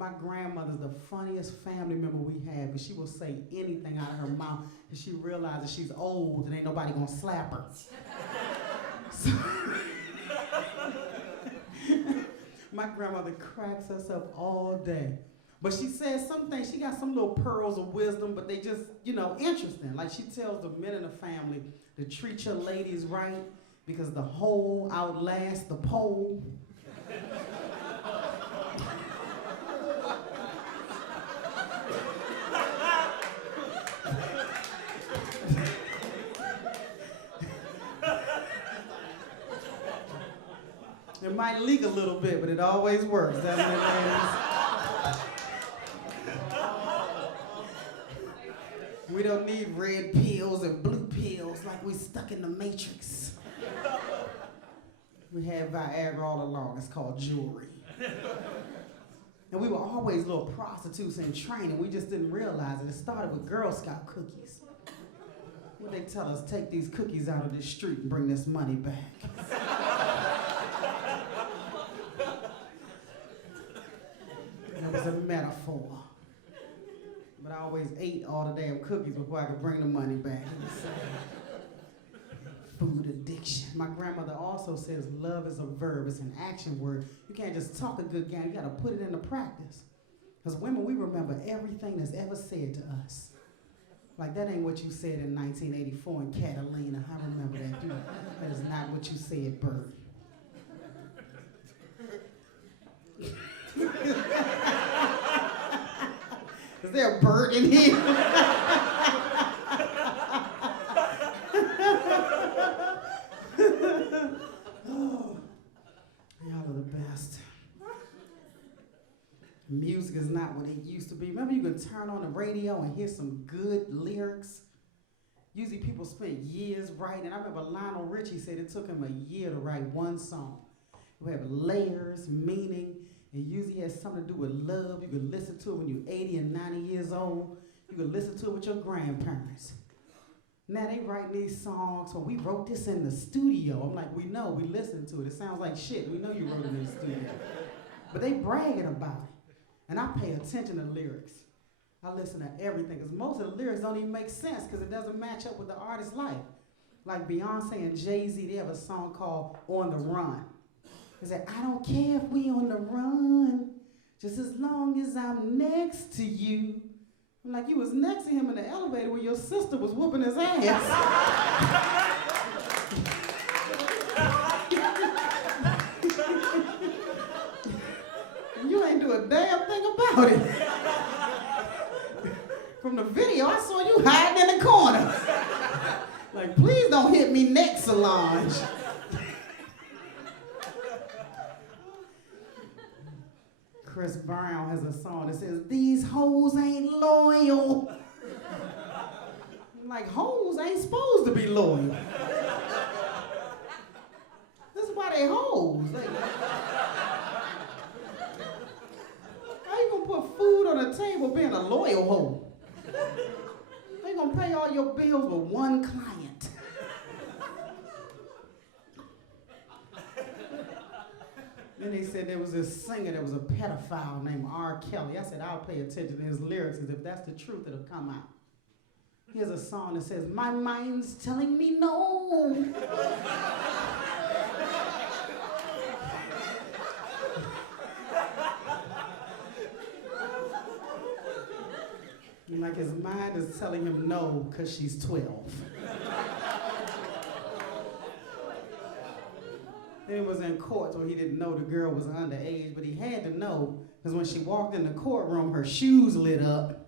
My grandmother's the funniest family member we have, because she will say anything out of her mouth, and she realizes she's old and ain't nobody gonna slap her. So my grandmother cracks us up all day. But she says some things, she got some little pearls of wisdom, but they just, interesting. Like she tells the men in the family to treat your ladies right because the hoe outlasts the pole. It might leak a little bit, but it always works, doesn't it, ladies? We don't need red pills and blue pills like we stuck in the Matrix. We had Viagra all along. It's called jewelry. And we were always little prostitutes in training. We just didn't realize it. It started with Girl Scout cookies. What they tell us, take these cookies out of this street and bring this money back. It was a metaphor. But I always ate all the damn cookies before I could bring the money back. Food addiction. My grandmother also says love is a verb, it's an action word. You can't just talk a good game, you gotta put it into practice. Because women, we remember everything that's ever said to us. Like, that ain't what you said in 1984 in Catalina. I remember that. That is not what you said, Bert. Is there a bird in here? Oh, y'all are the best. Music is not what it used to be. Remember, you could turn on the radio and hear some good lyrics. Usually people spend years writing. I remember Lionel Richie said it took him a year to write one song. It would have layers, meaning. It usually has something to do with love. You could listen to it when you're 80 and 90 years old. You could listen to it with your grandparents. Now they write these songs, well, we wrote this in the studio. I'm like, we know, we listened to it. It sounds like shit. We know you wrote it in the studio. But they bragging about it. And I pay attention to lyrics. I listen to everything, because most of the lyrics don't even make sense because it doesn't match up with the artist's life. Like Beyonce and Jay-Z, they have a song called On the Run. He said, I don't care if we on the run, just as long as I'm next to you. I'm like, you was next to him in the elevator when your sister was whooping his ass. You ain't do a damn thing about it. From the video, I saw you hiding in the corner. Like, please don't hit me next, Solange. Chris Brown has a song that says, these hoes ain't loyal. I'm like, hoes ain't supposed to be loyal. This is why they hoes. Like, how you gonna put food on the table being a loyal hoe? How you gonna pay all your bills with one client? Then they said there was this singer that was a pedophile named R. Kelly. I said, I'll pay attention to his lyrics, because if that's the truth, it'll come out. Here's a song that says, my mind's telling me no. Like his mind is telling him no because she's 12. Then he was in court, so he didn't know the girl was underage, but he had to know, because when she walked in the courtroom, her shoes lit up.